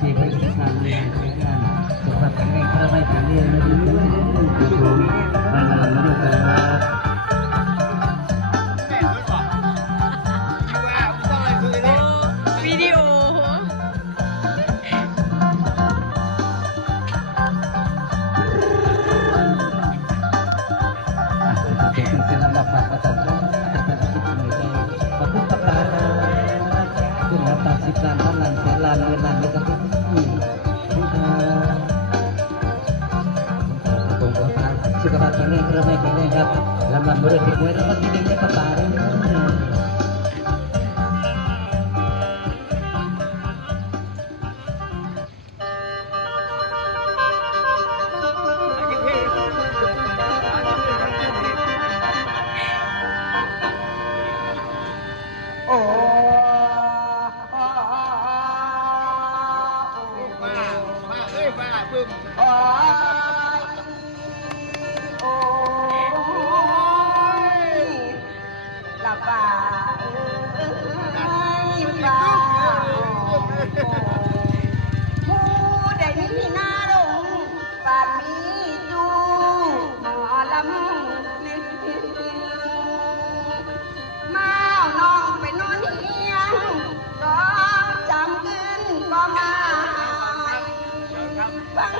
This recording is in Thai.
ที่เป็นงานเรียนงานสุขภาพแข็งแรงก็ไม่ถึงเรียนไม่ดีด้วยผู้ชมงานเราไม่ได้ครับวิดีโอเป็นเส้นลำดับการประจันทร์เป็นอาชีพหนึ่งในประพุทธกาลขึ้นรับตาม10 ล้าน1,000 ล้านแสนล้านหมื่นล้านไม่ต้องพูดคุณครับสุขภาพแข็งแรงเราไม่แข็งแรงครับลำบากบริเวณไว้แล้วก็ที่ดินได้ประปาได้โอ้มาเอ้ยมาพึ่งโอ้ลาป่าป่าผู้ใดมีหน้าลงป่ามีจูหมอลำมาเอาน้องไปนอนเฮียงร้องจำขึ้นก็มาฟัง